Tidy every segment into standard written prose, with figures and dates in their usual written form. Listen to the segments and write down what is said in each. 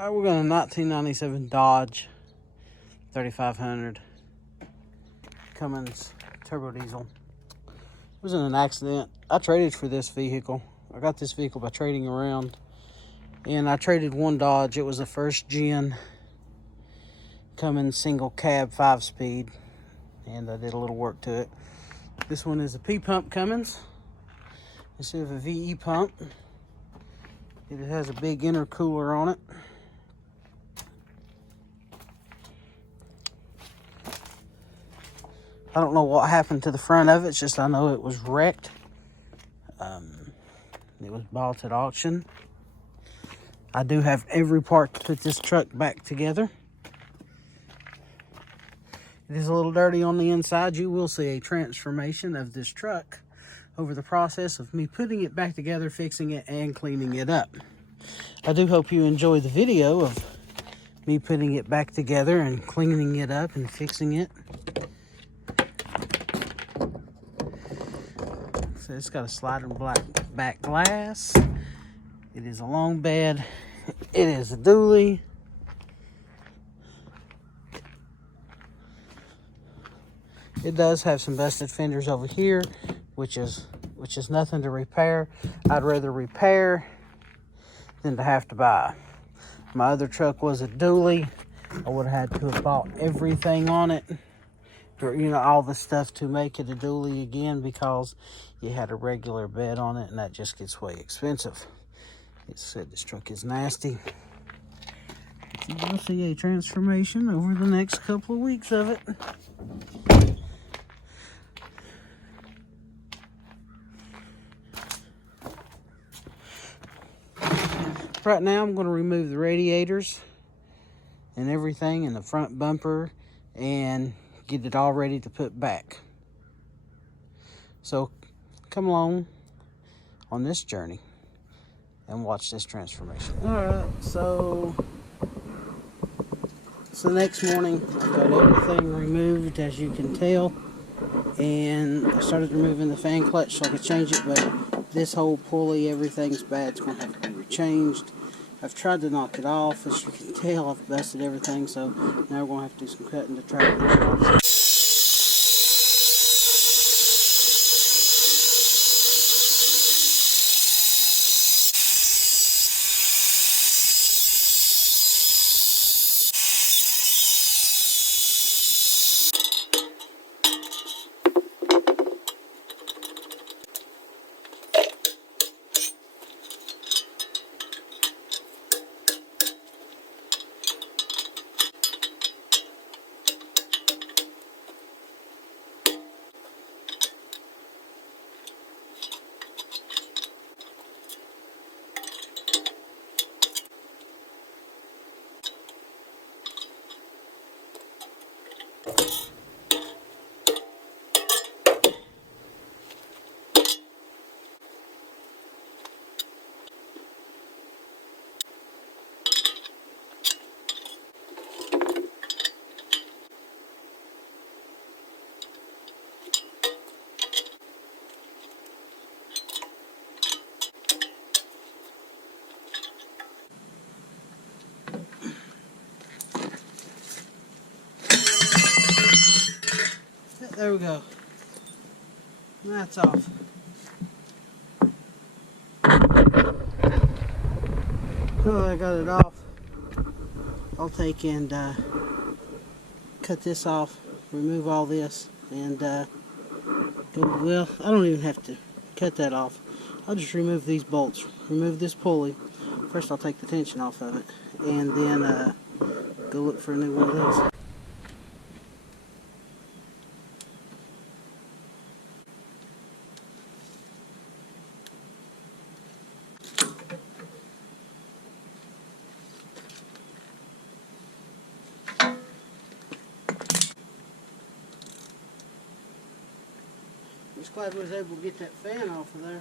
We're going a 1997 Dodge 3500 Cummins turbo diesel. It was in an accident. I traded for this vehicle. I got this vehicle by trading around, and I traded one Dodge. It was a first gen Cummins single cab 5-speed, and I did a little work to it. This one is a P-pump Cummins instead of a VE pump. It has a big intercooler on it. I don't know what happened to the front of it. It's just I know it was wrecked. It was bought at auction. I do have every part to put this truck back together. It is a little dirty on the inside. You will see a transformation of this truck over the process of me putting it back together, fixing it, and cleaning it up. I do hope you enjoy the video of me putting it back together and cleaning it up and fixing it. So it's got a sliding black back glass. It is a long bed. It is a dually. It does have some busted fenders over here, which is nothing to repair. I'd rather repair than to have to buy. My other truck was a dually. I would have had to have bought everything on it, or, you know, all the stuff to make it a dually again, because you had a regular bed on it, and that just gets way expensive. It said this truck is nasty. So you'll see a transformation over the next couple of weeks of it. Right now I'm going to remove the radiators and everything in the front bumper and get it all ready to put back. So come along on this journey and watch this transformation. Alright, so the next morning I got everything removed, as you can tell, and I started removing the fan clutch so I could change it, but this whole pulley, everything's bad. It's going to have to be changed. I've tried to knock it off. As you can tell, I've busted everything, so now we're going to have to do some cutting to try to get it off. There we go. That's off. Oh, I got it off. I'll take and cut this off, remove all this, and well, I don't even have to cut that off. I'll just remove these bolts, remove this pulley. First I'll take the tension off of it, and then go look for a new one of those. I'm just glad we was able to get that fan off of there.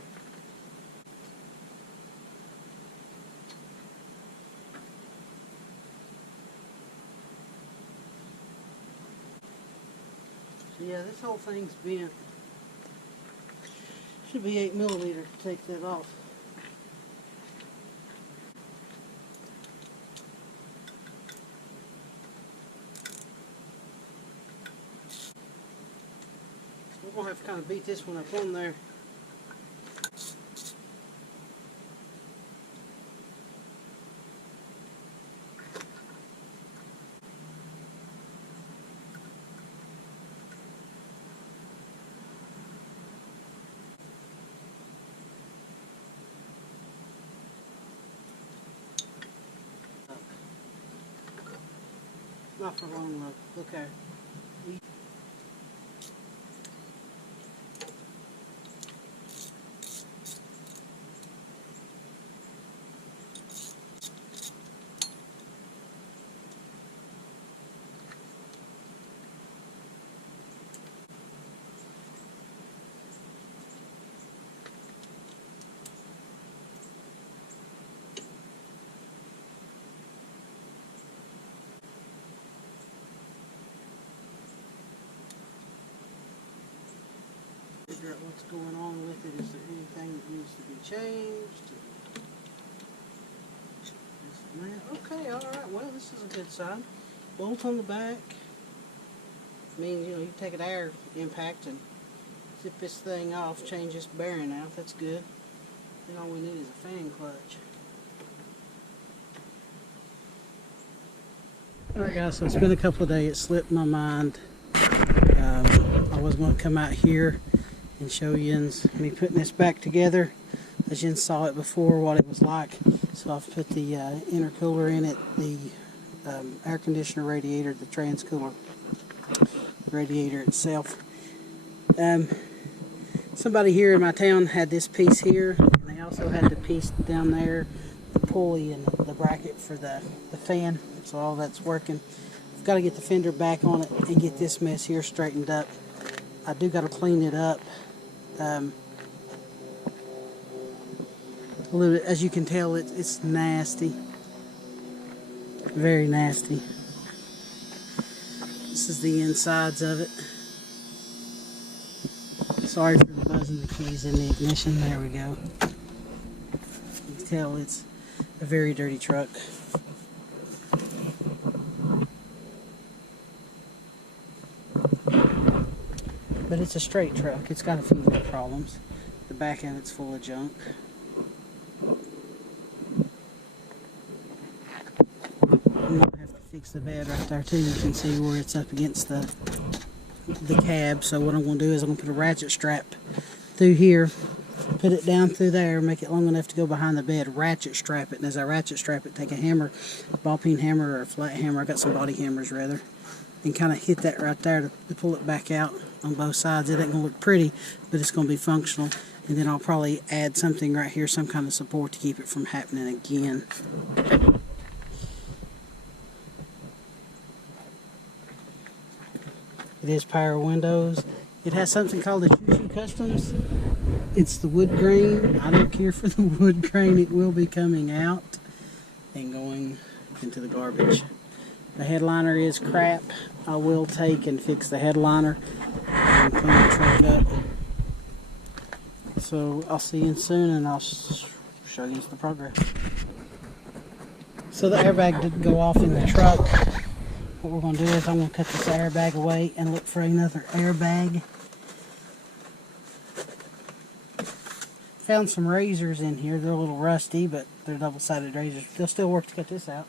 So yeah, this whole thing's bent. Should be 8mm to take that off. We'll have to kind of beat this one up on there. Not for long, look. Okay. Figure out what's going on with it. Is there anything that needs to be changed? Okay, alright, well this is a good sign. Bolt on the back. Means, you know, you take an air impact and zip this thing off, change this bearing out. That's good. Then all we need is a fan clutch. Alright guys, so it's been a couple of days. It slipped my mind. I was going to come out here and show you me putting this back together. As you saw it before, what it was like. So I've put the intercooler in it, the air conditioner radiator, the transcooler radiator itself. Somebody here in my town had this piece here, and they also had the piece down there, the pulley and the bracket for the fan. So all that's working. I've got to get the fender back on it and get this mess here straightened up. I do got to clean it up. A little bit, as you can tell, it's nasty, very nasty. This is the insides of it. Sorry for the buzzing the keys in the ignition. There we go. You can tell it's a very dirty truck. But it's a straight truck. It's got a few little problems. The back end it's full of junk. I'm gonna have to fix the bed right there too. You can see where it's up against the cab. So what I'm gonna do is I'm gonna put a ratchet strap through here, put it down through there, make it long enough to go behind the bed, ratchet strap it, and as I ratchet strap it, take a hammer, a ball peen hammer or a flat hammer. I got some body hammers rather, and kind of hit that right there to pull it back out on both sides. It ain't gonna look pretty, but it's gonna be functional. And then I'll probably add something right here, some kind of support to keep it from happening again. It is power windows. It has something called the Choo-Choo Customs. It's the wood grain. I don't care for the wood grain. It will be coming out and going into the garbage. The headliner is crap. I will take and fix the headliner and clean the truck up. So I'll see you soon, and I'll show you the progress. So the airbag didn't go off in the truck. What we're going to do is I'm going to cut this airbag away and look for another airbag. Found some razors in here. They're a little rusty, but they're double-sided razors. They'll still work to cut this out.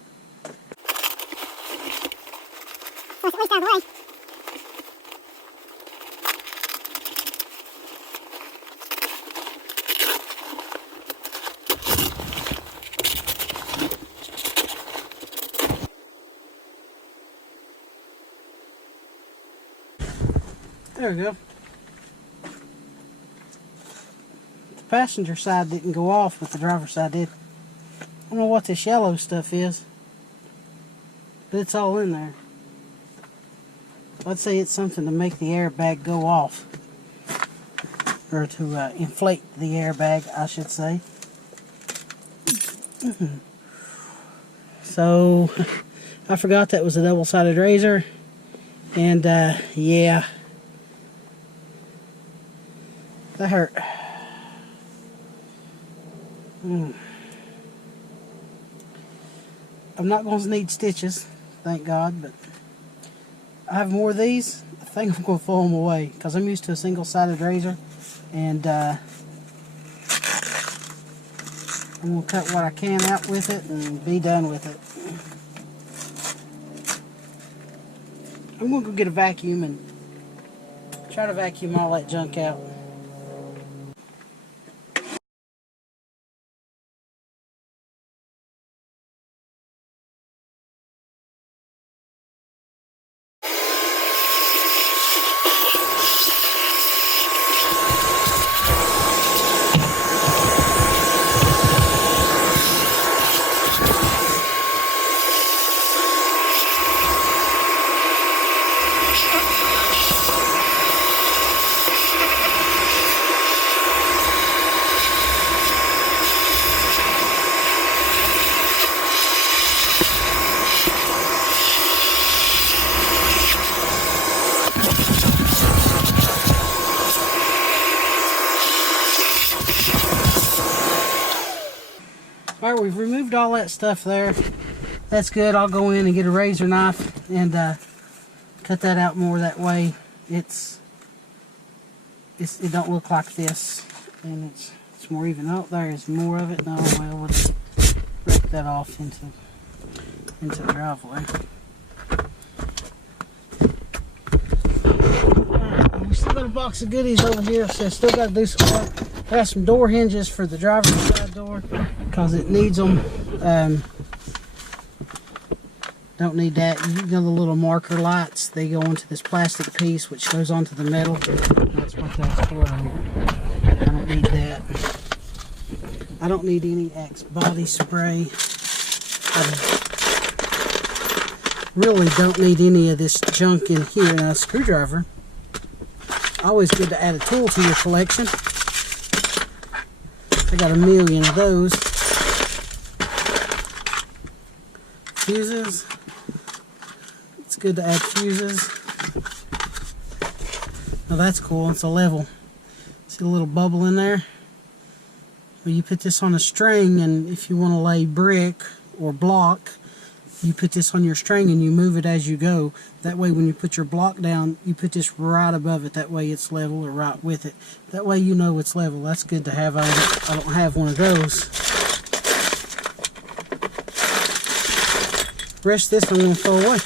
There we go. The passenger side didn't go off, but the driver's side did. I don't know what this yellow stuff is, but it's all in there. I'd say it's something to make the airbag go off, or to inflate the airbag, I should say. So, I forgot that was a double-sided razor, and yeah. That hurt. I'm not going to need stitches, thank God, but I have more of these. I think I'm going to throw them away because I'm used to a single-sided razor, and I'm going to cut what I can out with it and be done with it. I'm going to go get a vacuum and try to vacuum all that junk out. Alright, we've removed all that stuff there. That's good. I'll go in and get a razor knife and cut that out more. That way it don't look like this, and it's more even. Oh, there is more of it. No, well, we'll just break that off into the driveway. Alright, we still got a box of goodies over here, so still got to do some work. I got some door hinges for the driver's side door because it needs them. Don't need that. You know the little marker lights? They go into this plastic piece which goes onto the metal. That's what that's for. I don't need that. I don't need any Axe body spray. I really don't need any of this junk in here. Now, a screwdriver. Always good to add a tool to your collection. I got a million of those. Fuses. It's good to add fuses. Now that's cool. It's a level. See a little bubble in there? Well, you put this on a string, and if you want to lay brick or block, you put this on your string and you move it as you go. That way when you put your block down, you put this right above it. That way it's level or right with it. That way you know it's level. That's good to have. I don't have one of those. The rest of this I'm going to throw away.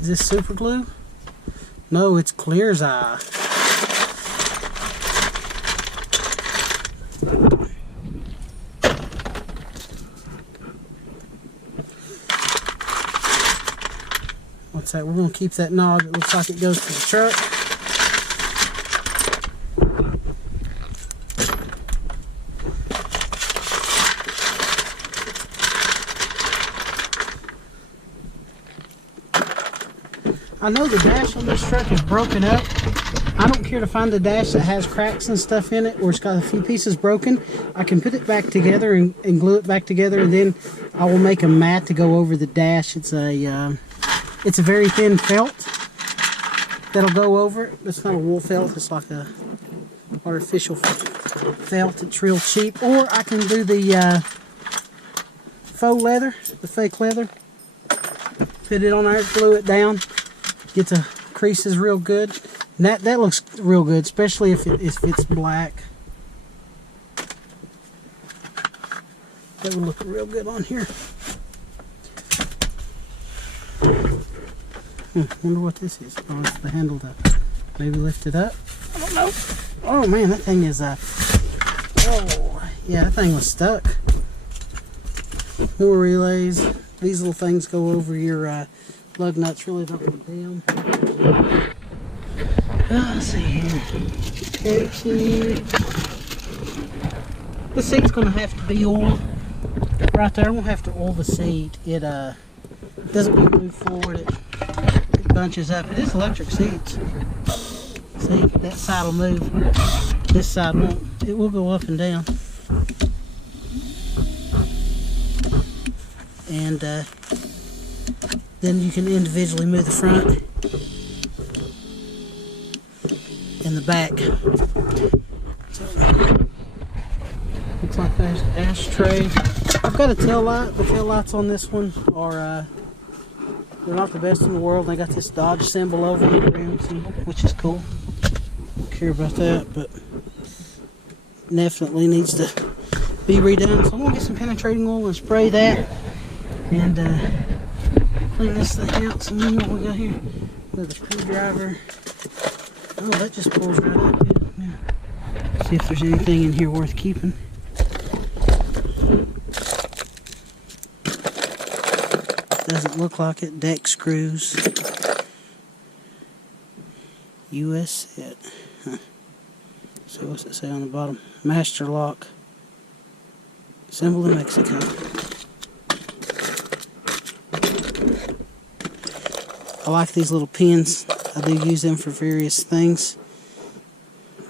Is this super glue? No, it's Clear's Eye. What's that? We're going to keep that knob. It looks like it goes to the truck. I know the dash on this truck is broken up. I don't care to find a dash that has cracks and stuff in it, or it's got a few pieces broken. I can put it back together and glue it back together, and then I will make a mat to go over the dash. It's a very thin felt that'll go over it. It's not a wool felt. It's like a artificial felt. It's real cheap. Or I can do the faux leather, the fake leather. Put it on there, glue it down. Get the creases real good. And that looks real good, especially if it's black. That would look real good on here. Wonder what this is. Oh, it's the handle to maybe lift it up. I don't know. Oh man, that thing is oh yeah, that thing was stuck. More relays. These little things go over your lug nuts. Really don't want them. Let's see here. The seat's gonna have to be oiled right there. I'm gonna have to oil the seat. It doesn't want to move forward. It bunches up. It is electric seats. See, that side will move. This side won't. It will go up and down. And then you can individually move the front and the back. So, looks like there's an ashtray. I've got a tail light. The tail lights on this one are they're not the best in the world. They got this Dodge symbol over the rim symbol, which is cool. Don't care about that, but definitely needs to be redone. So I'm gonna get some penetrating oil and spray that, and clean this thing out. So then what we got here? With a screwdriver. Oh, that just pulls right up. Yeah. See if there's anything in here worth keeping. Doesn't look like it. Deck screws. US set. Huh. So what's it say on the bottom? Master lock. Symbol of Mexico. I like these little pins. I do use them for various things.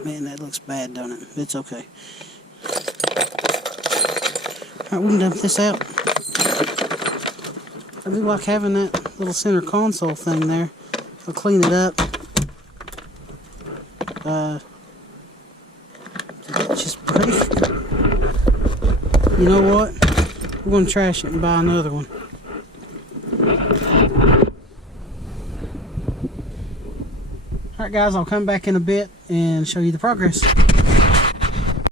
Man, that looks bad, don't it? It's okay. Alright, we can dump this out. I do like having that little center console thing there. I'll clean it up. It's just pretty. You know what? We're going to trash it and buy another one. Alright guys, I'll come back in a bit and show you the progress.